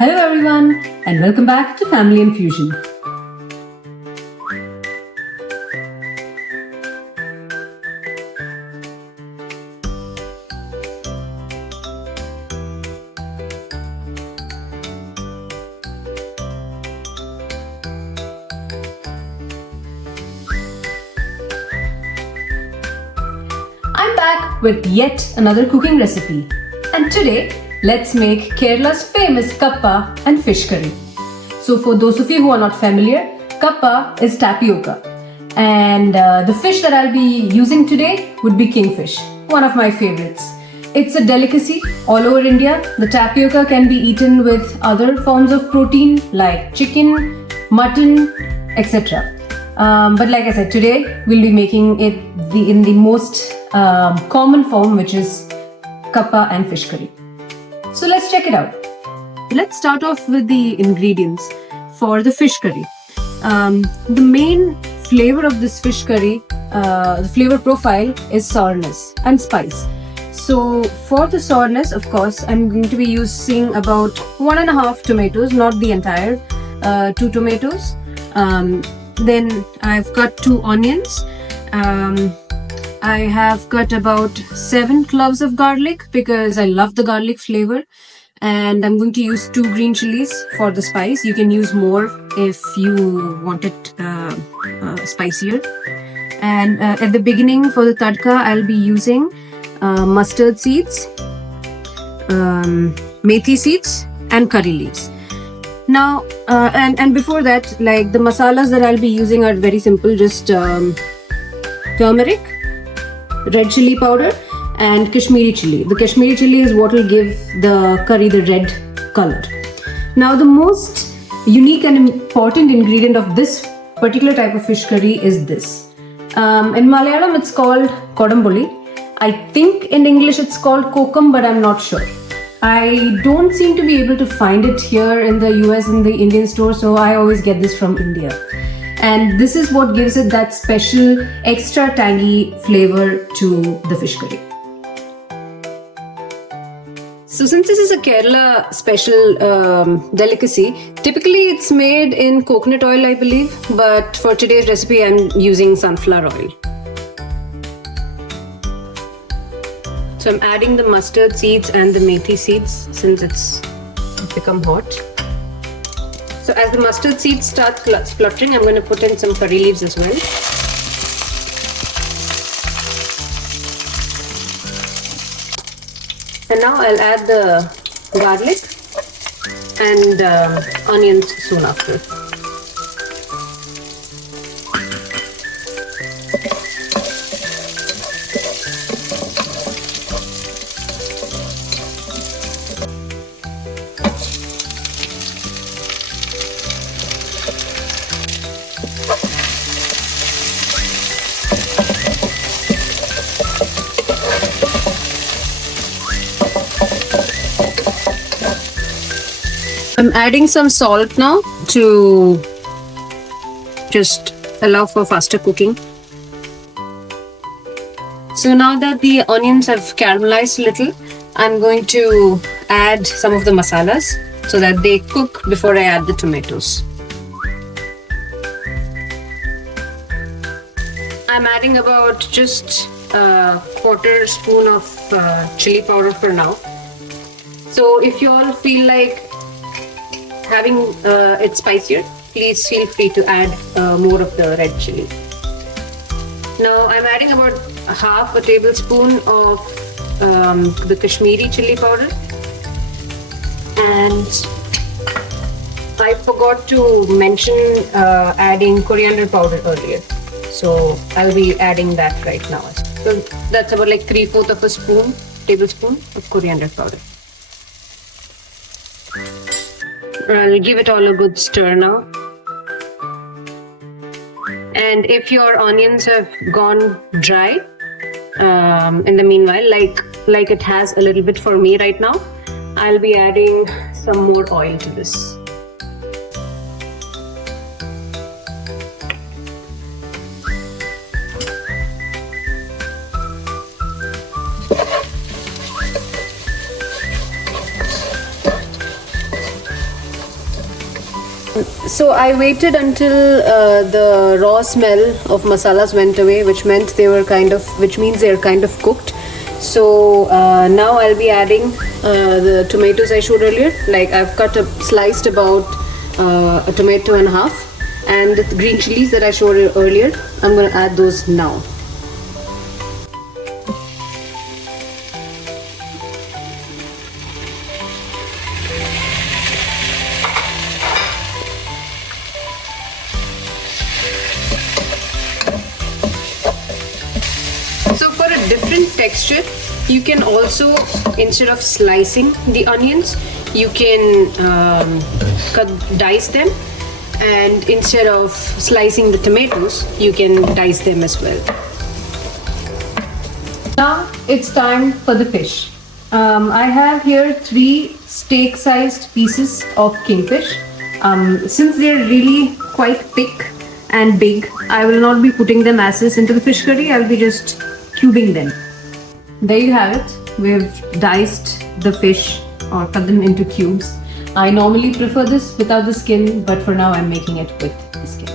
Hello everyone and welcome back to Family&Fusion. I'm back with yet another cooking recipe, and today let's make Kerala's famous Kappa and fish curry. So for those of you who are not familiar, Kappa is tapioca, and the fish that I'll be using today would be kingfish, one of my favorites. It's a delicacy all over India. The tapioca can be eaten with other forms of protein like chicken, mutton, etc. But like I said, today we'll be making it in the most common form, which is Kappa and fish curry. So let's check it out. Let's start off with the ingredients for the fish curry. The main flavor of this fish curry, the flavor profile is sourness and spice. So for the sourness, of course, I'm going to be using about 1.5 tomatoes, not the entire 2 tomatoes. Then I've got 2 onions. I have got about 7 cloves of garlic because I love the garlic flavor, and I'm going to use 2 green chilies for the spice. You can use more if you want it spicier. And at the beginning for the tadka, I'll be using mustard seeds, methi seeds and curry leaves. Now and before that, like the masalas that I'll be using are very simple, just turmeric, red chili powder and Kashmiri chili. The Kashmiri chili is what will give the curry the red color. Now the most unique and important ingredient of this particular type of fish curry is this. In Malayalam it's called kudampuli. I think in English it's called kokum, but I'm not sure. I don't seem to be able to find it here in the US in the Indian store, so I always get this from India. And this is what gives it that special extra tangy flavor to the fish curry. So since this is a Kerala special delicacy, typically it's made in coconut oil, I believe, but for today's recipe I'm using sunflower oil. So I'm adding the mustard seeds and the methi seeds since it's become hot. So as the mustard seeds start spluttering, I'm going to put in some curry leaves as well. And now I'll add the garlic and onions soon after. I'm adding some salt now to just allow for faster cooking. So now that the onions have caramelized a little, I'm going to add some of the masalas so that they cook before I add the tomatoes. I'm adding about just a quarter spoon of chili powder for now. So if you all feel like having it spicier, please feel free to add more of the red chili. Now I'm adding about half a tablespoon of the Kashmiri chili powder, and I forgot to mention adding coriander powder earlier, so I'll be adding that right now. So that's about like 3/4 of a tablespoon of coriander powder. I'll give it all a good stir now. And if your onions have gone dry in the meanwhile, like it has a little bit for me right now, I'll be adding some more oil to this. So I waited until the raw smell of masalas went away, which means they're kind of cooked. So now I'll be adding the tomatoes I showed earlier. Like I've sliced about a tomato and a half, and the green chilies that I showed earlier, I'm going to add those now. Different texture, you can also, instead of slicing the onions, you can dice them, and instead of slicing the tomatoes, you can dice them as well. Now it's time for the fish. I have here 3 steak-sized pieces of kingfish. Since they're really quite thick and big, I will not be putting them as is into the fish curry. I'll be just cubing them. There you have it. We've diced the fish or cut them into cubes. I normally prefer this without the skin, but for now I'm making it with the skin.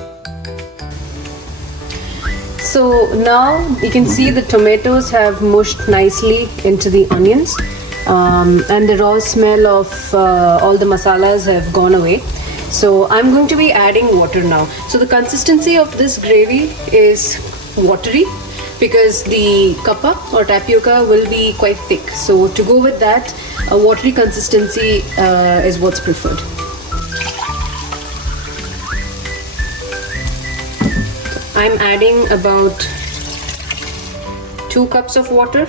So now you can see the tomatoes have mushed nicely into the onions, and the raw smell of all the masalas have gone away. So I'm going to be adding water now. So the consistency of this gravy is watery, because the kappa or tapioca will be quite thick. So to go with that, a watery consistency is what's preferred. I'm adding about 2 cups of water.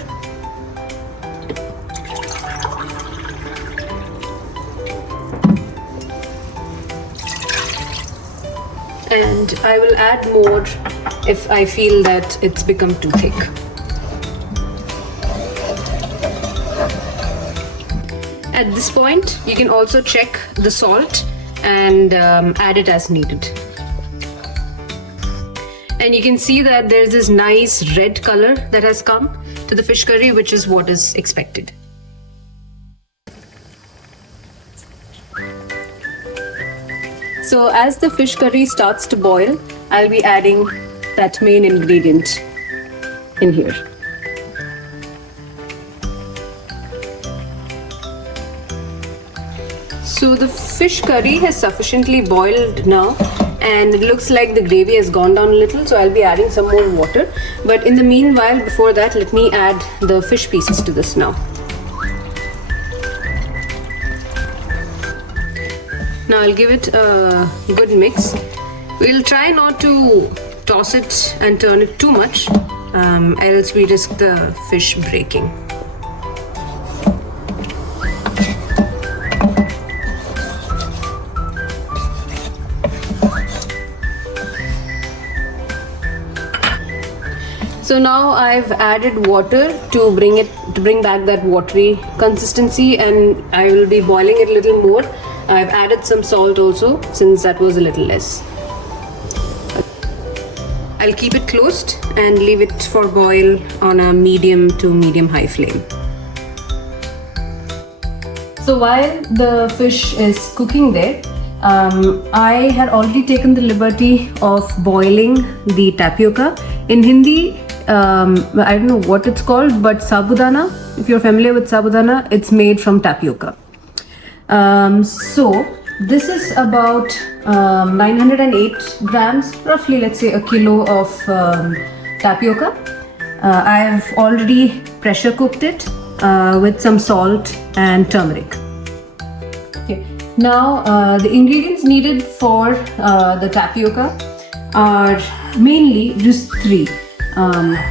And I will add more if I feel that it's become too thick. At this point, you can also check the salt and add it as needed. And you can see that there's this nice red color that has come to the fish curry, which is what is expected. So as the fish curry starts to boil, I'll be adding that main ingredient in here. So the fish curry has sufficiently boiled now, and it looks like the gravy has gone down a little, so I'll be adding some more water. But in the meanwhile, before that, let me add the fish pieces to this now. Now I'll give it a good mix. We'll try not to toss it and turn it too much, else we risk the fish breaking. So now I've added water to bring back that watery consistency, and I will be boiling it a little more. I've added some salt also, since that was a little less. I'll keep it closed and leave it for boil on a medium to medium high flame. So while the fish is cooking there, I had already taken the liberty of boiling the tapioca. In Hindi, I don't know what it's called, but sabudana, if you're familiar with sabudana, it's made from tapioca. So this is about 908 grams, roughly, let's say a kilo of tapioca. I've already pressure cooked it with some salt and turmeric. Okay. Now the ingredients needed for the tapioca are mainly just 3.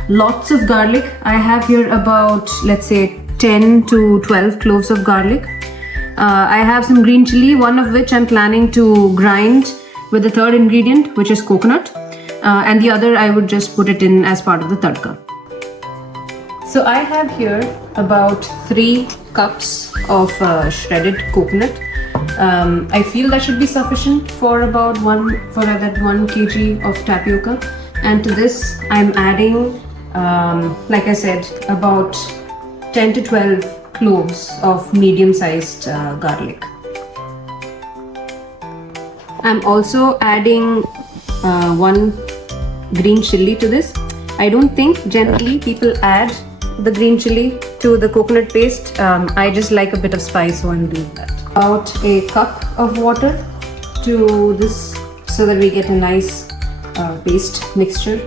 Lots of garlic. I have here about, let's say, 10 to 12 cloves of garlic. I have some green chili, one of which I'm planning to grind with the third ingredient, which is coconut, and the other I would just put it in as part of the tadka. So I have here about 3 cups of shredded coconut. I feel that should be sufficient for about 1 kg of tapioca. And to this, I'm adding, like I said, about 10 to 12 cloves of medium-sized garlic. I'm also adding one green chili to this. I don't think generally people add the green chili to the coconut paste. I just like a bit of spice, so I'm doing that. About a cup of water to this so that we get a nice paste mixture.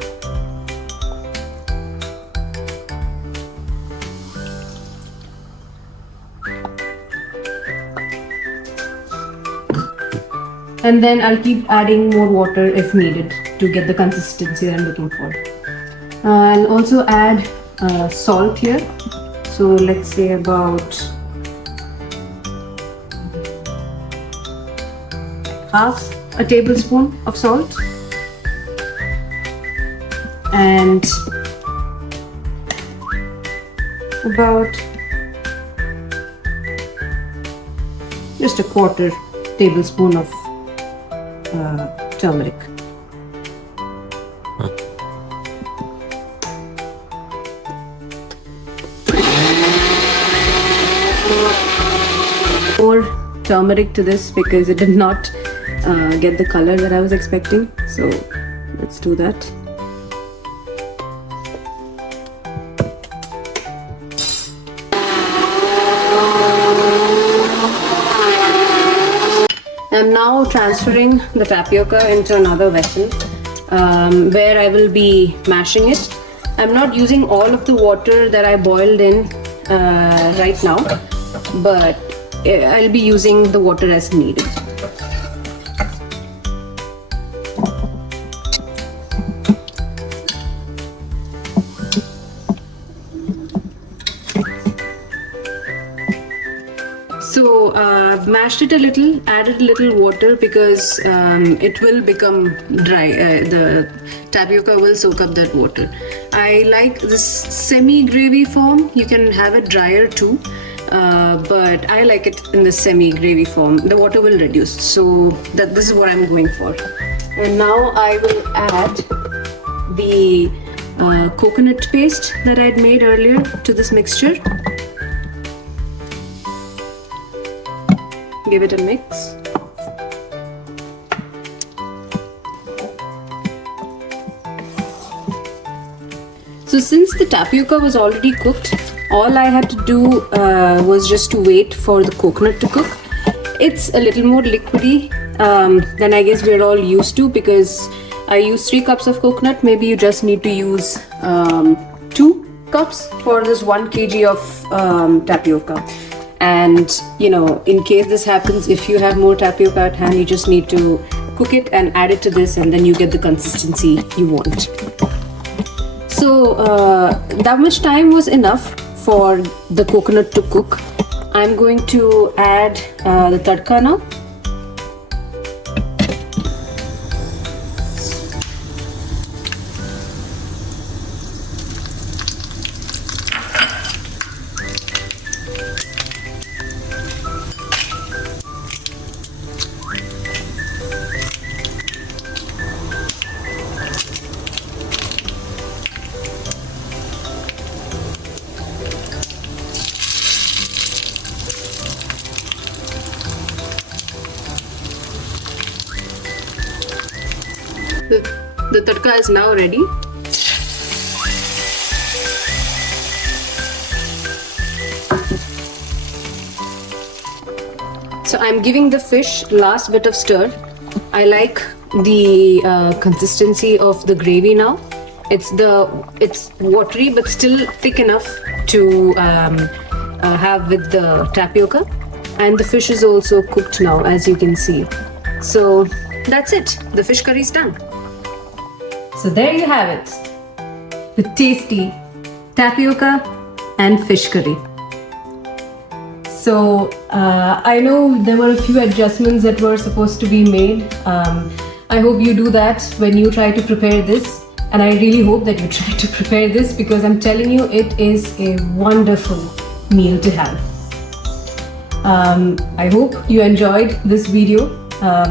And then I'll keep adding more water if needed to get the consistency that I'm looking for. I'll also add salt here. So let's say about half a tablespoon of salt. And about just a quarter tablespoon of turmeric. More turmeric to this because it did not get the color that I was expecting. So let's do that. I'm now transferring the tapioca into another vessel where I will be mashing it. I'm not using all of the water that I boiled in right now, but I'll be using the water as needed. So I've mashed it a little, added a little water because it will become dry. The tapioca will soak up that water. I like this semi-gravy form. You can have it drier too, but I like it in the semi-gravy form. The water will reduce, so this is what I'm going for. And now I will add the coconut paste that I'd made earlier to this mixture. Give it a mix. So since the tapioca was already cooked, all I had to do was just to wait for the coconut to cook. It's a little more liquidy than I guess we're all used to because I use 3 cups of coconut. Maybe you just need to use 2 cups for this 1 kg of tapioca. And you know, in case this happens, if you have more tapioca at hand, you just need to cook it and add it to this, and then you get the consistency you want. So that much time was enough for the coconut to cook. I'm going to add the tadka now. The tadka is now ready. So I'm giving the fish last bit of stir. I like the consistency of the gravy now. It's watery but still thick enough to have with the tapioca, and the fish is also cooked now, as you can see. So that's it. The fish curry is done. So there you have it, the tasty tapioca and fish curry. So I know there were a few adjustments that were supposed to be made. I hope you do that when you try to prepare this, and I really hope that you try to prepare this because I'm telling you, it is a wonderful meal to have. I hope you enjoyed this video,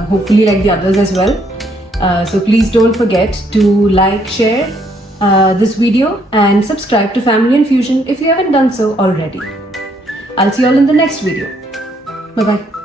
hopefully like the others as well. So please don't forget to like, share this video and subscribe to Family&Fusion if you haven't done so already. I'll see you all in the next video. Bye-bye.